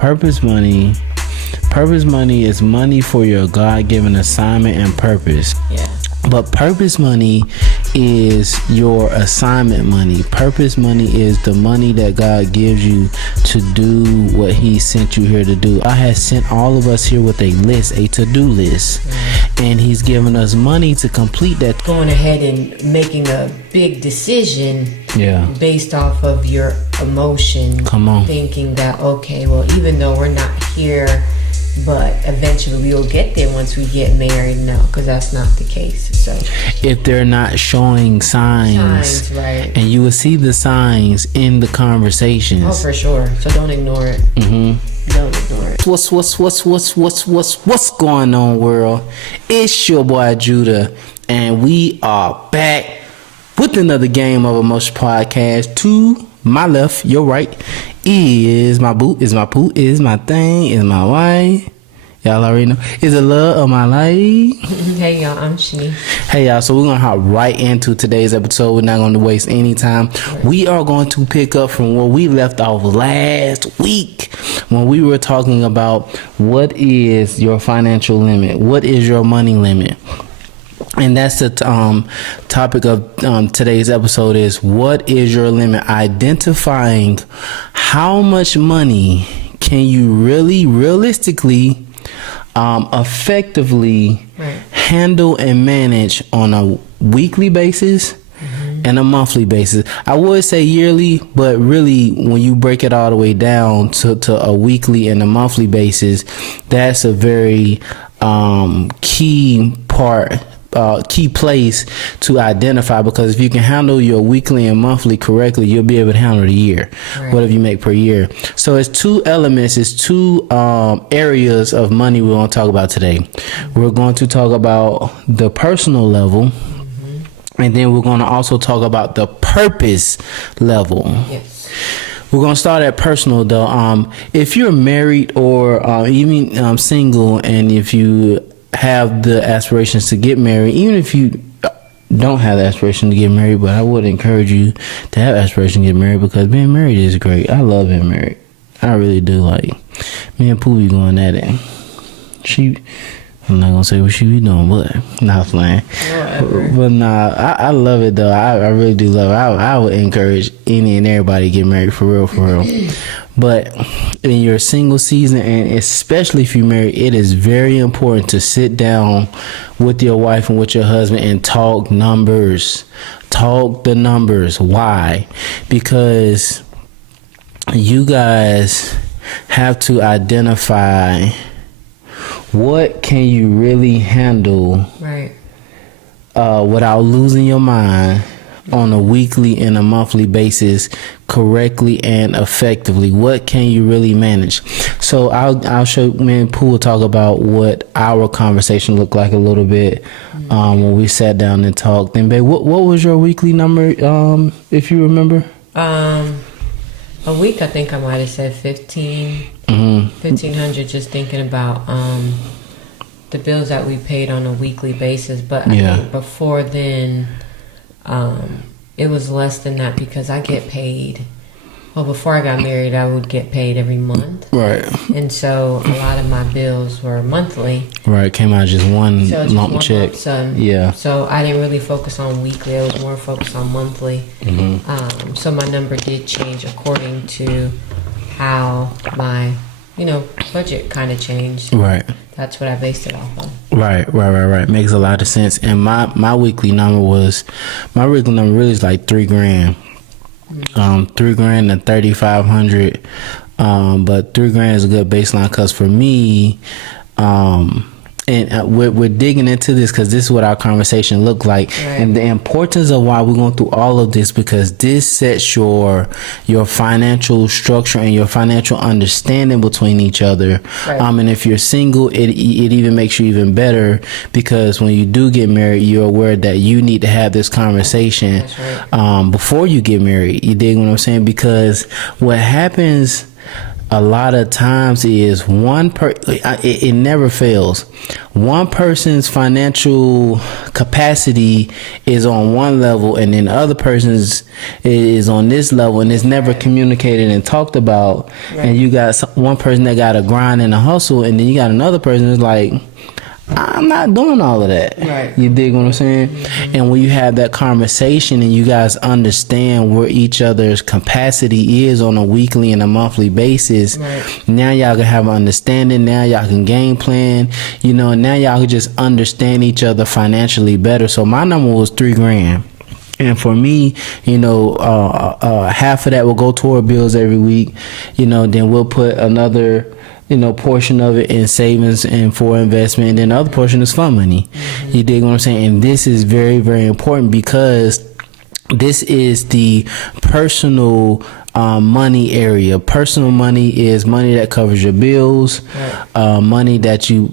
purpose money is money for your God-given assignment and purpose. Yeah. But purpose money is your assignment money. Purpose money is the money that God gives you to do what he sent you here to do. I has sent all of us here with a list, a to-do list. And he's given us money to complete that. Going ahead and making a big decision based off of your emotion. Come on. Thinking that, okay, well, even though we're not here, but eventually we will get there once we get married. No, because that's not the case. So if they're not showing signs, right, and you will see the signs in the conversations. Oh, for sure. So don't ignore it. Don't ignore it. What's going on, world? It's your boy Judah, and we are back with another game of Emotion Podcast. To my left, your right, is my boo, is my poo, is my thing, is my wife. Y'all already know. Is the love of my life. Hey y'all, I'm She. Hey y'all, so we're gonna hop right into today's episode. We're not gonna waste any time. We are going to pick up from where we left off last week when we were talking about what is your financial limit, what is your money limit. And that's the topic of today's episode is what is your limit? Identifying how much money can you really realistically effectively handle and manage on a weekly basis and a monthly basis. I would say yearly, but really when you break it all the way down to a weekly and a monthly basis, that's a very key place to identify, because if you can handle your weekly and monthly correctly, you'll be able to handle the year, whatever you make per year. So it's two elements, it's two areas of money we're going to talk about today. We're going to talk about the personal level, and then we're going to also talk about the purpose level. Yes. We're going to start at personal though. If you're married or even single, and if you have the aspirations to get married, even if you don't have the aspiration to get married, but I would encourage you to have aspiration to get married, because being married is great. I love being married. I really do. Like, me and Pooh be going at it. I'm not gonna say what she be doing, but not playing. But nah, I love it though. I really do love it. I would encourage any and everybody to get married, for real. But in your single season, and especially if you're married, it is very important to sit down with your wife and with your husband and talk numbers. Talk the numbers. Why? Because you guys have to identify what can you really handle without losing your mind on a weekly and a monthly basis correctly and effectively. What can you really manage? So I'll show, me and Pooh will talk about what our conversation looked like a little bit when we sat down and talked. And babe, what was your weekly number, if you remember? A week, I think I might have said 1,500, just thinking about the bills that we paid on a weekly basis. But I think before then, it was less than that, because I get paid. Well, before I got married, I would get paid every month. Right. And so a lot of my bills were monthly. Right. Came out just one lump check. Yeah. So I didn't really focus on weekly. I was more focused on monthly. So my number did change according to how my, budget kind of changed. Right. That's what I based it off of. Right. Makes a lot of sense. And my weekly number really is like $3,000. $3,000 to $3,500. But $3,000 is a good baseline, because for me, and we're digging into this because this is what our conversation looked like, and the importance of why we're going through all of this, because this sets your financial structure and your financial understanding between each other. And if you're single, it even makes you even better, because when you do get married, you're aware that you need to have this conversation before you get married. You dig what I'm saying? Because what happens a lot of times is it never fails. One person's financial capacity is on one level, and then the other person's is on this level, and it's never communicated and talked about. Right. And you got one person that got a grind and a hustle, and then you got another person that's like, I'm not doing all of that. Right. You dig what I'm saying? Mm-hmm. And when you have that conversation and you guys understand where each other's capacity is on a weekly and a monthly basis, right. Now y'all can have an understanding. Now y'all can game plan, you know, and now y'all can just understand each other financially better. So my number was $3,000. And for me, you know, half of that will go toward bills every week. You know, then we'll put another, you know, portion of it in savings and for investment, and then the other portion is fund money. Mm-hmm. You dig what I'm saying? And this is very, very important because this is the personal money area. Personal money is money that covers your bills, right. Money that you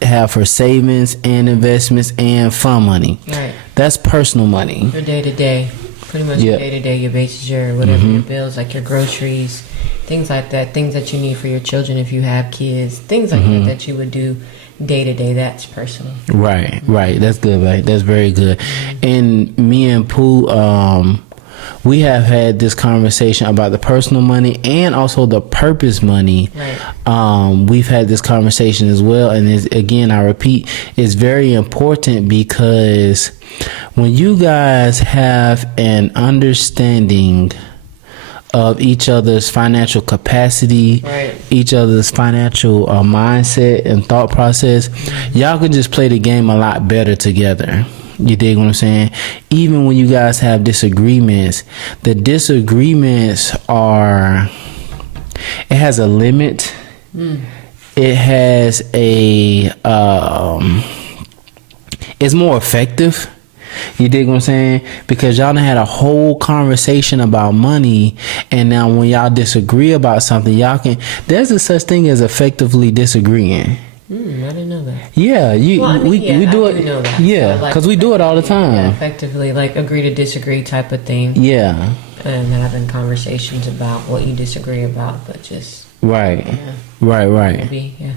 have for savings and investments and fund money. Right. That's personal money. Your day to day. Pretty much your day to day, your basis, your whatever, your bills, like your groceries, things like that, things that you need for your children if you have kids, things like that you would do day to day. That's personal. Right, right. That's good, right? That's very good. And me and Pooh, we have had this conversation about the personal money and also the purpose money. Right. We've had this conversation as well. And again, I repeat, it's very important because when you guys have an understanding of each other's financial capacity, right. Each other's financial mindset and thought process, y'all can just play the game a lot better together. You dig what I'm saying? Even when you guys have disagreements, the disagreements it has a limit. It has it's more effective. You dig what I'm saying? Because y'all done had a whole conversation about money, and now when y'all disagree about something, there's a such thing as effectively disagreeing. I didn't know that. Yeah, we do it. Know that. Yeah, because we do it all the time. Yeah, effectively, like agree to disagree type of thing. Yeah, and having conversations about what you disagree about, but just right, right. Maybe, yeah.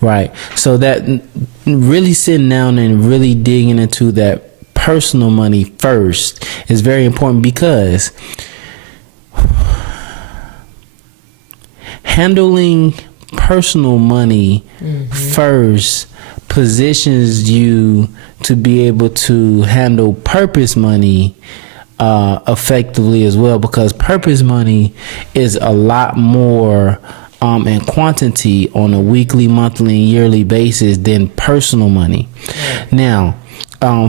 Right. So that really sitting down and really digging into that personal money first is very important because handling personal money first positions you to be able to handle purpose money effectively as well, because purpose money is a lot more in quantity on a weekly, monthly, and yearly basis than personal money. Right. Now,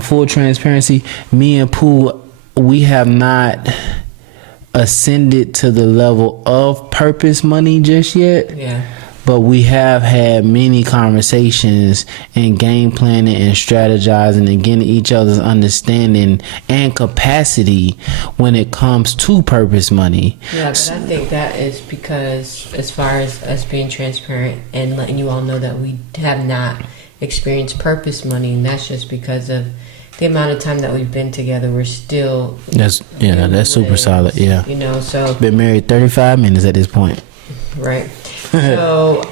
full transparency, me and Pooh, we have not ascended to the level of purpose money just yet. Yeah. But we have had many conversations and game planning and strategizing and getting each other's understanding and capacity when it comes to purpose money. Yeah, but I think that is because as far as us being transparent and letting you all know that we have not experienced purpose money, and that's just because of the amount of time that we've been together. We're still that's super solid. Yeah, you know, so been married 35 minutes at this point. Right. So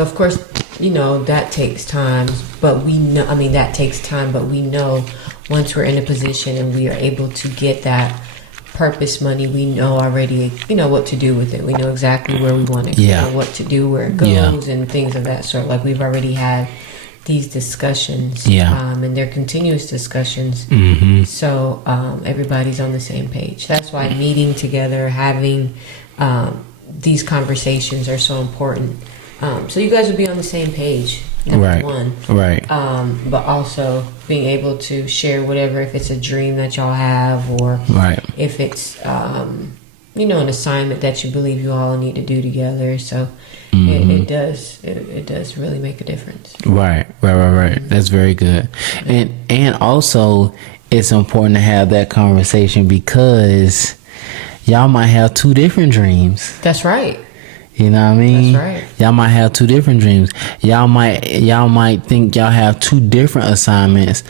of course, you know, that takes time, but we know, that takes time, but we know once we're in a position and we are able to get that purpose money, we know already, you know, what to do with it. We know exactly where we want it, what to do, where it goes, and things of that sort. Like we've already had these discussions, and they're continuous discussions. Mm-hmm. So everybody's on the same page. That's why meeting together, having these conversations are so important. So you guys will be on the same page, number one. Right. But also being able to share whatever, if it's a dream that y'all have, or if it's, you know, an assignment that you believe you all need to do together. So it does really make a difference. Right. That's very good. And also it's important to have that conversation because y'all might have two different dreams. That's right. You know what I mean? That's right. Y'all might have two different dreams. Y'all might think y'all have two different assignments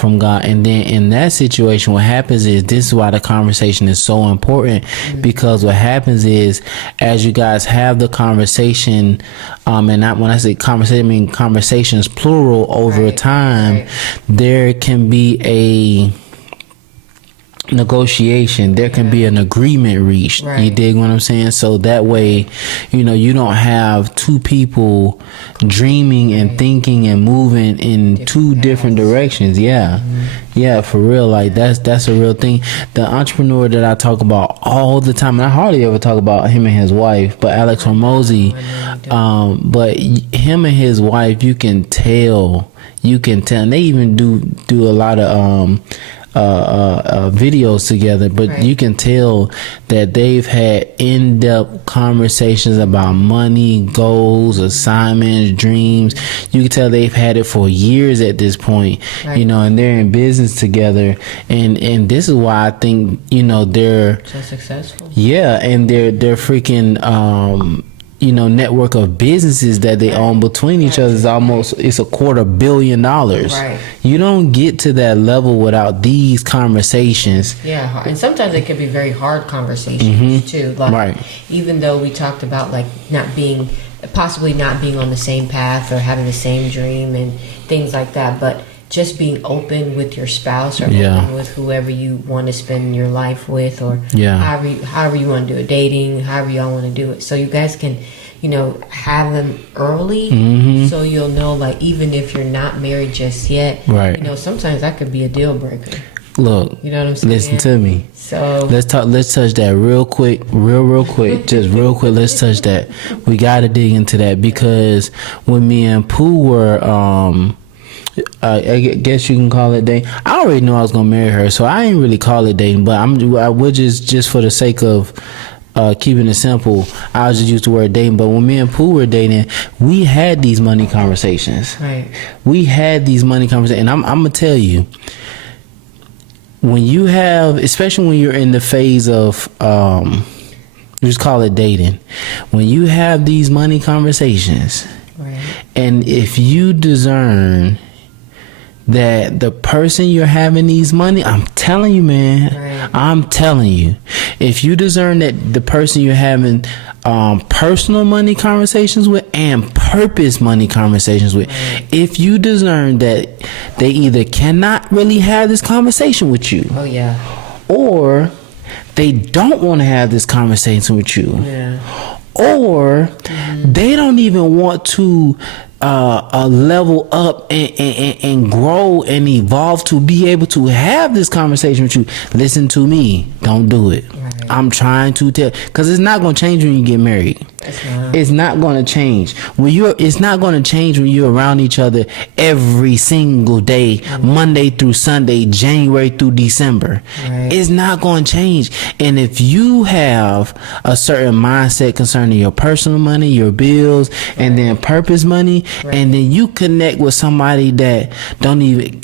from God. And then in that situation, what happens is, this is why the conversation is so important, because what happens is, as you guys have the conversation, and not, when I say conversation, I mean conversations plural over time, there can be a negotiation, there can be an agreement reached. You dig what I'm saying? So that way, you don't have two people dreaming and thinking and moving in two different directions. Yeah, for real. Like that's a real thing. The entrepreneur that I talk about all the time, and I hardly ever talk about him and his wife, but Alex Hormozy, but him and his wife, you can tell, and they even do a lot of videos together, but you can tell that they've had in-depth conversations about money, goals, assignments, dreams. You can tell they've had it for years at this point, and they're in business together, and this is why I think they're so successful. Yeah, and they're freaking network of businesses that they own between each other is almost, it's $250 million. You don't get to that level without these conversations. Yeah, and sometimes it can be very hard conversations too. Like, even though we talked about like possibly not being on the same path or having the same dream and things like that, but just being open with your spouse, or open with whoever you want to spend your life with, or however you want to do it, dating, however y'all want to do it. So you guys can, have them early, so you'll know, like, even if you're not married just yet, sometimes that could be a deal breaker. Look, you know what I'm saying? Listen to me. So let's touch that real quick, real quick, just real quick. Let's touch that. We got to dig into that, because when me and Pooh were, I guess you can call it dating. I already knew I was gonna marry her, so I ain't really call it dating. But I would just for the sake of keeping it simple, I'll just use the word dating. But when me and Pooh were dating, we had these money conversations. We had these money conversations, and I'm gonna tell you, when you have, especially when you're in the phase of just call it dating, when you have these money conversations, and if you discern that the person you're having these money, I'm telling you, man, I'm telling you, if you discern that the person you're having personal money conversations with and purpose money conversations with, if you discern that they either cannot really have this conversation with you, or they don't want to have this conversation with you, or they don't even want to level up and grow and evolve to be able to have this conversation with you, listen to me, don't do it. I'm trying to tell, because it's not going to change when you get married. It's not going to change it's not going to change when you're around each other every single day, Monday through Sunday, January through December. It's not going to change. And if you have a certain mindset concerning your personal money, your bills, and then purpose money, and then you connect with somebody that don't even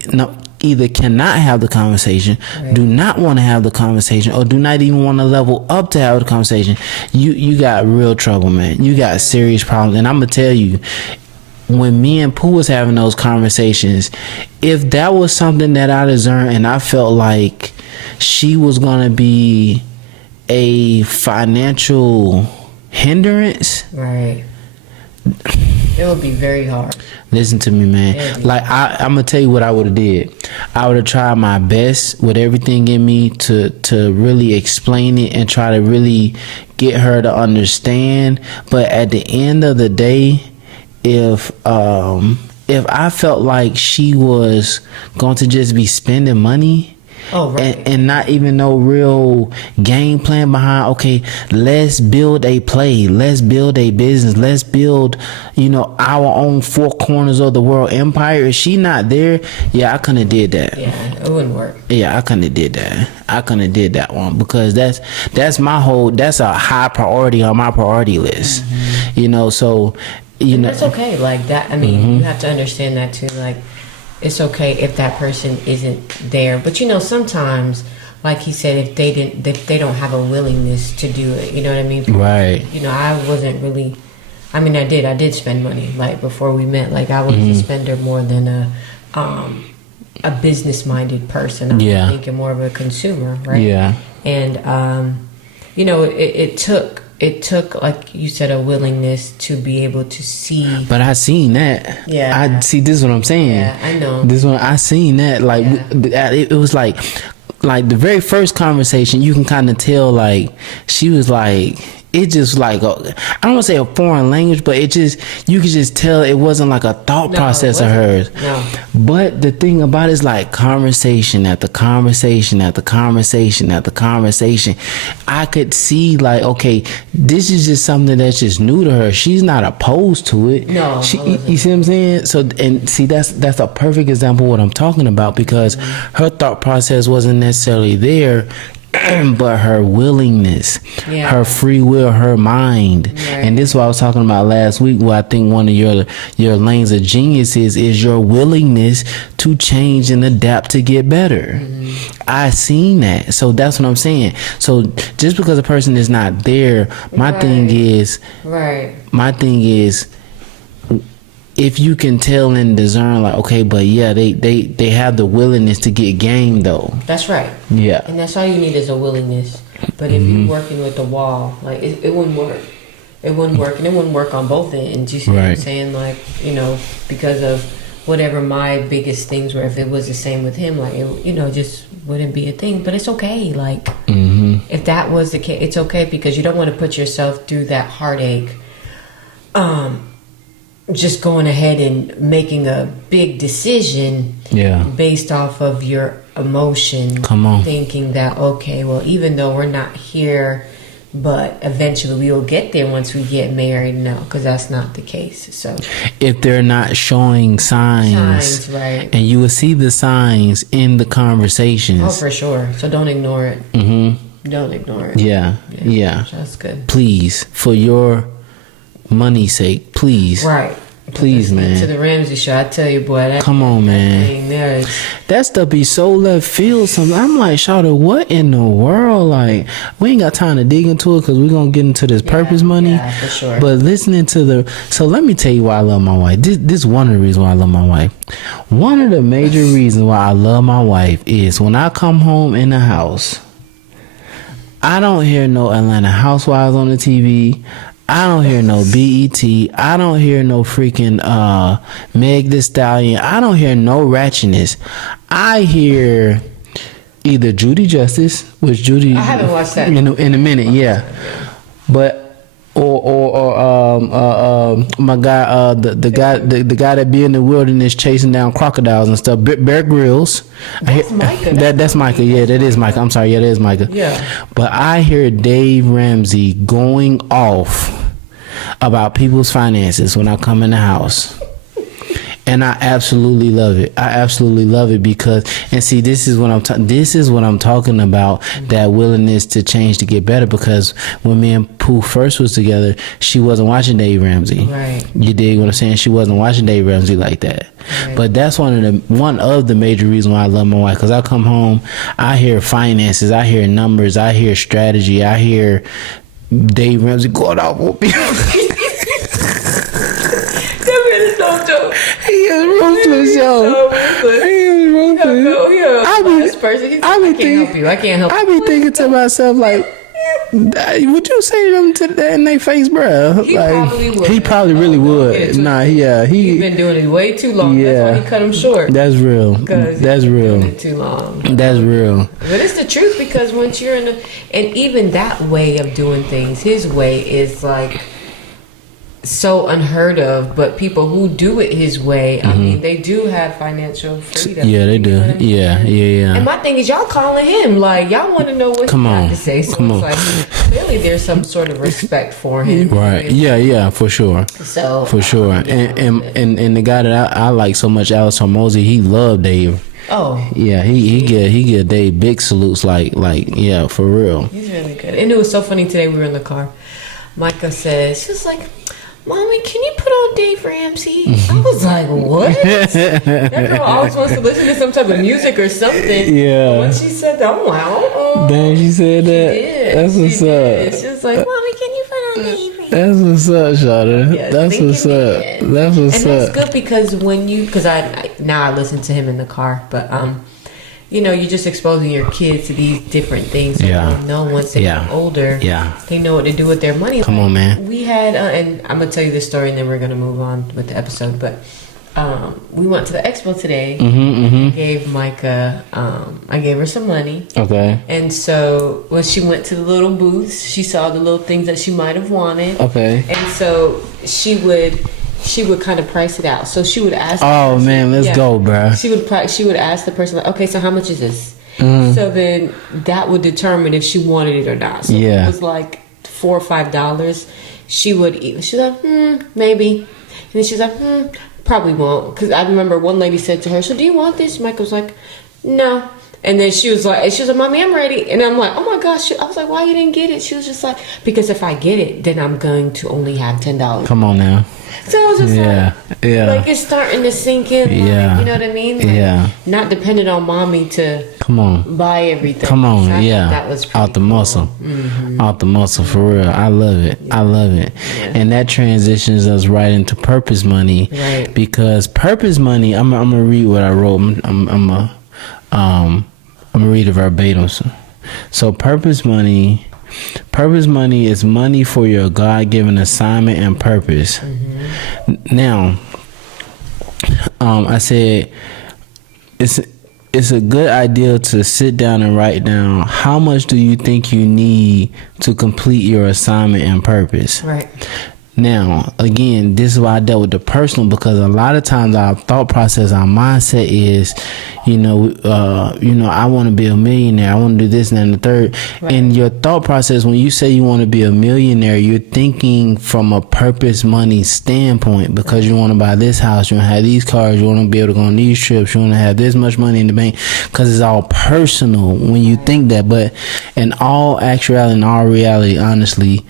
either cannot have the conversation, do not want to have the conversation, or do not even want to level up to have the conversation, you got real trouble, man. You got serious problems. And I'm gonna tell you, when me and Pooh was having those conversations, if that was something that I discerned and I felt like she was gonna be a financial hindrance, it would be very hard. Listen to me, man. Like, I'm gonna tell you what I would have did. I would have tried my best with everything in me to really explain it and try to really get her to understand. But at the end of the day, if I felt like she was going to just be spending money, and not even no real game plan behind, okay, let's build a play, let's build a business, let's build, our own four corners of the world empire. If she not there, I couldn't have did that. It wouldn't work. I couldn't have did that. I couldn't have did that one, because that's a high priority on my priority list. So that's okay. Like that, I mean, you have to understand that too. Like, it's okay if that person isn't there. But sometimes like he said, if they don't have a willingness to do it, you know what I mean? Right. You know, I wasn't really. I mean, I did spend money, like, before we met. Like, I was a spender more than a business-minded person. I was thinking more of a consumer, right? Yeah. And, you know, it took, like you said, a willingness to be able to see. But I seen that. Yeah. I see, this is what I'm saying. Yeah, I know. This one, I seen that. Like, it was like the very first conversation, you can kind of tell, like, she was like, it just like, I don't want to say a foreign language, but it just, you could just tell it wasn't like a thought process of hers. No. But the thing about it is, like, conversation after conversation after conversation after conversation, I could see, like, okay, this is just something that's just new to her. She's not opposed to it. No. You see what I'm saying? So, and see, that's a perfect example of what I'm talking about, because her thought process wasn't necessarily there, but her willingness, her free will, her mind. Right. And this is what I was talking about last week, where I think one of your lanes of genius is your willingness to change and adapt to get better. I seen that. So that's what I'm saying. So just because a person is not there, my thing is, if you can tell and discern, like, okay, but yeah, they have the willingness to get game, though. That's right. Yeah. And that's all you need is a willingness. But if you're working with the wall, like, it wouldn't work. It wouldn't work. And it wouldn't work on both ends. You see what I'm saying? Like, you know, because of whatever my biggest things were, if it was the same with him, like, it, you know, just wouldn't be a thing. But it's okay. Like, if that was the case, it's okay, because you don't want to put yourself through that heartache. Just going ahead and making a big decision based off of your emotion. Come on. Thinking that, okay, well, even though we're not here, but eventually we will get there once we get married. No, because that's not the case. So if they're not showing signs, right, and you will see the signs in the conversations. Oh, for sure. So don't ignore it. Don't ignore it. Yeah. That's good. Please, for your money's sake, please. Right. Please, man. To the Ramsey show, I tell you, boy. Come on, man. That stuff be so left field. I'm like, Shawty, what in the world? Like, we ain't got time to dig into it, because we're gonna get into this purpose money. Yeah, for sure. But listening to so let me tell you why I love my wife. This is one of the reasons why I love my wife. One of the major reasons why I love my wife is when I come home in the house, I don't hear no Atlanta Housewives on the TV. I don't hear no BET. I don't hear no freaking Meg Thee Stallion. I don't hear no ratchetness. I hear either Judy Justice, which Judy, I haven't watched that in a minute, but or my guy, the guy that be in the wilderness chasing down crocodiles and stuff, Bear Grylls. That's Micah. That's Micah. Yeah, that is Micah. I'm sorry. Yeah, that is Micah. Yeah. But I hear Dave Ramsey going off about people's finances when I come in the house. And I absolutely love it. I absolutely love it, because, and see, this is what I'm talking about, that willingness to change to get better. Because when me and Pooh first was together, she wasn't watching Dave Ramsey. Right. You dig what I'm saying? She wasn't watching Dave Ramsey like that. Right. But that's one of the major reasons why I love my wife. Because I come home, I hear finances, I hear numbers, I hear strategy, I hear Dave Ramsey going out with people. He is ruthless, yo. He is ruthless. I can't help you. I be thinking to myself, like, would you say them to that in their face, bro? He probably would. He probably really would. He's been doing it way too long. Yeah. That's why he cut him short. That's real. That's real. Doing it too long. That's real. But it's the truth, because once you're and even that way of doing things, his way is like so unheard of. But people who do it his way, I mean, they do have financial freedom. Yeah, they do. I mean? Yeah. And my thing is, y'all calling him, like, y'all want to know what he got to say. So it's like, clearly there's some sort of respect for him. Right. Yeah, for sure. So for sure. And the guy that I like so much, Alex Hormozy, he loved Dave. Oh. Yeah, he give Dave big salutes, like yeah, for real. He's really good. And it was so funny today, we were in the car. Micah says, she was like, Mommy, can you put on Dave Ramsey? I was like, what? That girl always wants to listen to some type of music or something. Yeah. But when she said that, I'm like, oh. Dang, she said that. She did. That's what's up. She was like, Mommy, can you put on Dave Ramsey? That's what's up, Shawty. Yes, That's what's up. That's what's and up. that's good because I listen to him in the car, but you're just exposing your kids to these different things. So Yeah. they know once they get older, they know what to do with their money. Come on, man. We had, and I'm gonna tell you this story, and then we're gonna move on with the episode. But we went to the expo today. I gave Micah, I gave her some money. Okay. And so when she went to the little booths, she saw the little things that she might have wanted. Okay. And so she would kind of price it out. So she would ask. Oh man, let's go, bruh. She would ask the person, like, okay, so how much is this? So then that would determine if she wanted it or not. So if it was like $4 or $5, she would eat. She's like, maybe. And then she's like, probably won't. Because I remember one lady said to her, so do you want this? Michael was like, no. And then she was like, Mommy, I'm ready. And I'm like, oh my gosh. I was like, why you didn't get it? She was just like, because if I get it, then I'm going to only have $10. Come on now. So I was just like it's starting to sink in. Like, you know what I mean? Like, not dependent on mommy to buy everything. Come on, so that was out the cool. muscle. Out the muscle, for real. I love it. I love it. And that transitions us right into purpose money. Right. Because purpose money, I'm gonna read what I wrote. I'm gonna read it verbatim. So purpose money is money for your God-given assignment and purpose. Now, I said it's a good idea to sit down and write down how much do you think you need to complete your assignment and purpose. Right. Now, again, this is why I dealt with the personal, because a lot of times our thought process, our mindset is, I want to be a millionaire. I want to do this and that and the third. Right. And your thought process, when you say you want to be a millionaire, you're thinking from a purpose money standpoint, because you want to buy this house, you want to have these cars, you want to be able to go on these trips, you want to have this much money in the bank, because it's all personal when you think that. But in all actuality, in all reality, honestly,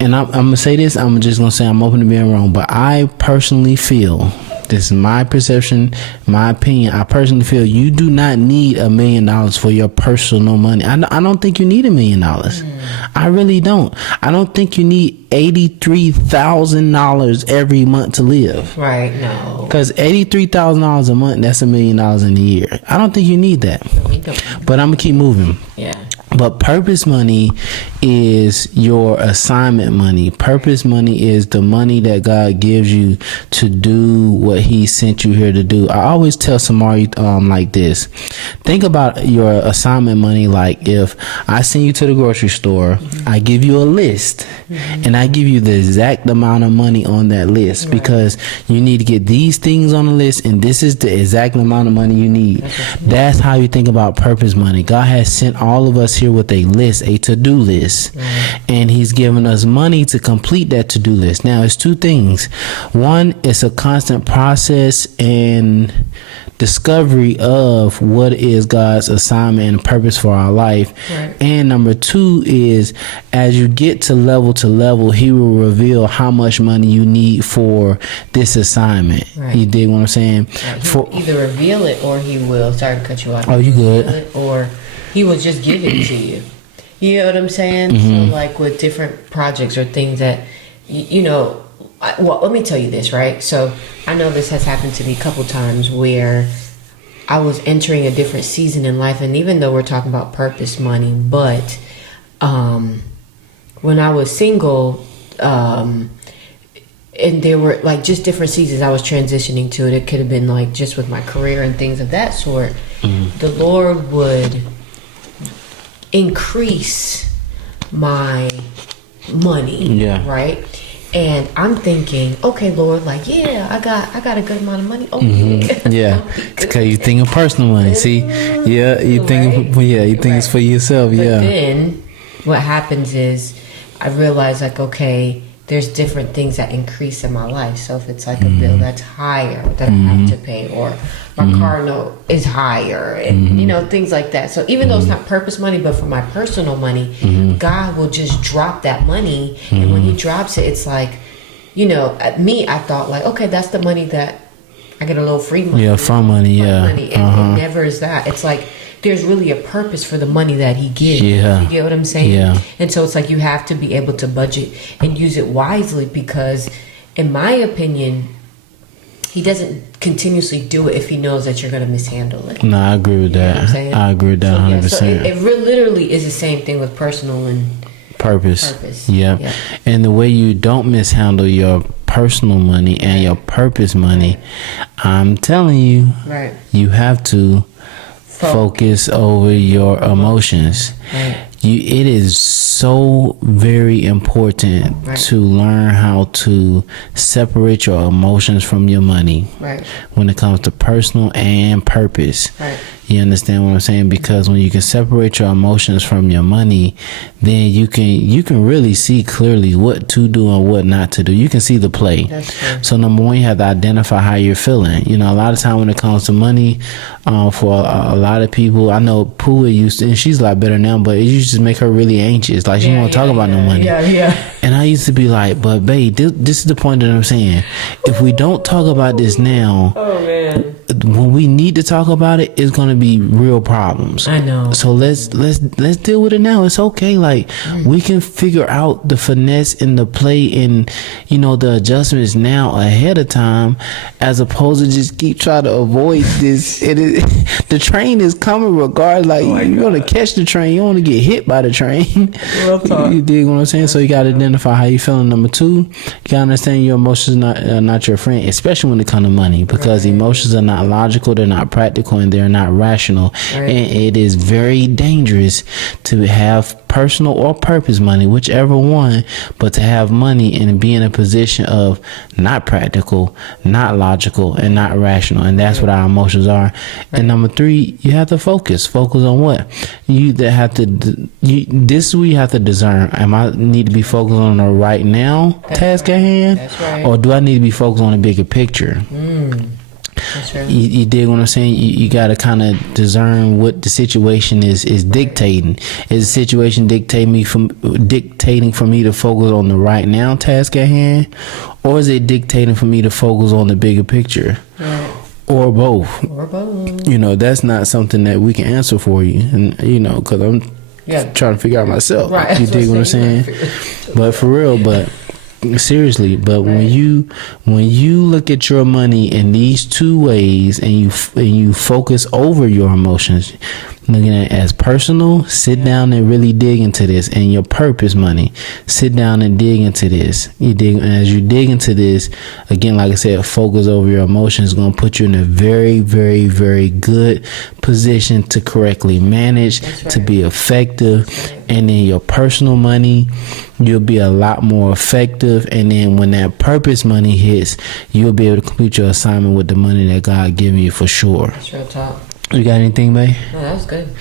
and I'm going to say this, I'm just going to say I'm open to being wrong, but I personally feel, this is my perception, my opinion, I personally feel you do not need $1 million for your personal money. I don't think you need $1 million. I really don't. I don't think you need $83,000 every month to live. Right, no. Because $83,000 a month, that's $1 million in a year. I don't think you need that. But I'm going to keep moving. Yeah. But purpose money is your assignment money. Purpose money is the money that God gives you to do what He sent you here to do. I always tell somebody like this. Think about your assignment money like if I send you to the grocery store, I give you a list, and I give you the exact amount of money on that list, because you need to get these things on the list, and this is the exact amount of money you need. That's how you think about purpose money. God has sent all of us here with a list, a to-do list, and He's given us money to complete that to-do list. Now, it's two things. One, it's a constant process and discovery of what is God's assignment and purpose for our life. And number two is, as you get to level, He will reveal how much money you need for this assignment. You dig what I'm saying? He'll either reveal it or He will. Sorry to cut you off. Oh, you good? Or He will just give it to you. You know what I'm saying? So like with different projects or things that, well, let me tell you this, right? So I know this has happened to me a couple times where I was entering a different season in life. And even though we're talking about purpose money, but when I was single, and there were like just different seasons I was transitioning to, it could have been like just with my career and things of that sort. The Lord would increase my money, right? And I'm thinking, okay, Lord, like, I got a good amount of money. Because you think of personal money. See, you think, you think it's for yourself. But then what happens is I realize, like, okay, there's different things that increase in my life. So if it's like a bill that's higher that I have to pay, or my car note is higher, and things like that. So even though it's not purpose money, but for my personal money, God will just drop that money, and when He drops it, it's like I thought like, okay, that's the money that I get a little free money. Yeah, fun money. Yeah, money. And it never is that. It's like there's really a purpose for the money that he gives. Yeah. You get what I'm saying? Yeah. And so it's like you have to be able to budget and use it wisely, because in my opinion, he doesn't continuously do it if he knows that you're going to mishandle it. No, I agree with that. I agree with that 100%. So it literally is the same thing with personal and purpose. Yeah. And the way you don't mishandle your personal money and your purpose money, I'm telling you, you have to focus over your emotions. It is so very important to learn how to separate your emotions from your money when it comes to personal and purpose. You understand what I'm saying? Because when you can separate your emotions from your money, then you can really see clearly what to do and what not to do. You can see the play. So number one, you have to identify how you're feeling. A lot of time when it comes to money, for a lot of people, I know Pooh used to, and she's a lot better now, but it used to make her really anxious. Like she didn't want to talk about no money. And I used to be like, but babe, this is the point that I'm saying. If we don't talk about this now, when we need to talk about it, it's gonna be real problems. I know. So let's deal with it now. It's okay. Like we can figure out the finesse and the play and the adjustments now ahead of time, as opposed to just keep trying to avoid this. The train is coming regardless. Like you're gonna catch the train. You don't want to get hit by the train. You dig what I'm saying? So you gotta identify how you feeling. Number two, you gotta understand your emotions are not your friend, especially when it comes to money, because emotions are not logical, they're not practical, and they're not rational. And it is very dangerous to have personal or purpose money, whichever one, but to have money and be in a position of not practical, not logical, and not rational. And that's what our emotions are. And number three, you have to focus on what this is where you have to discern. Am I need to be focused on the right now task at hand, or do I need to be focused on a bigger picture? You dig what I'm saying? You got to kind of discern what the situation is dictating. Is the situation dictating for me to focus on the right now task at hand, or is it dictating for me to focus on the bigger picture? Or both. That's not something that we can answer for you, and because I'm trying to figure out myself. You dig what I'm saying? But for real, seriously, but when you look at your money in these two ways, and you focus over your emotions, looking at it as personal, sit down and really dig into this, and your purpose money, sit down and dig into this. And as you dig into this, again, like I said, focus over your emotions is going to put you in a very, very, very good position to correctly manage, to be effective. And then your personal money, you'll be a lot more effective. And then when that purpose money hits, you'll be able to complete your assignment with the money that God giving you, for sure. That's real talk. You got anything, babe? No, that was good.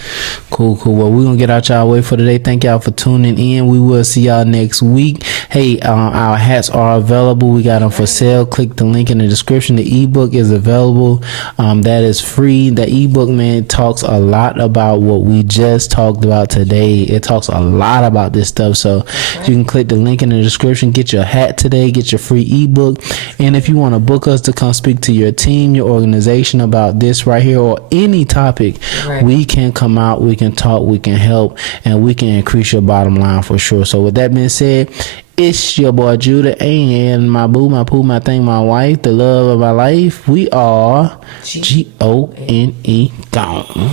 Cool. Well, we're going to get out y'all way for today. Thank y'all for tuning in. We will see y'all next week. Hey, our hats are available. We got them for sale. Click the link in the description. The ebook is available. That is free. The ebook, man, talks a lot about what we just talked about today. It talks a lot about this stuff. So you can click the link in the description. Get your hat today. Get your free ebook. And if you want to book us to come speak to your team, your organization about this right here, or any topic, we can come out, we can talk, we can help, and we can increase your bottom line for sure. So with that being said, it's your boy Judah and my boo, my poo, my thing, my wife, the love of my life. We are GONE gone.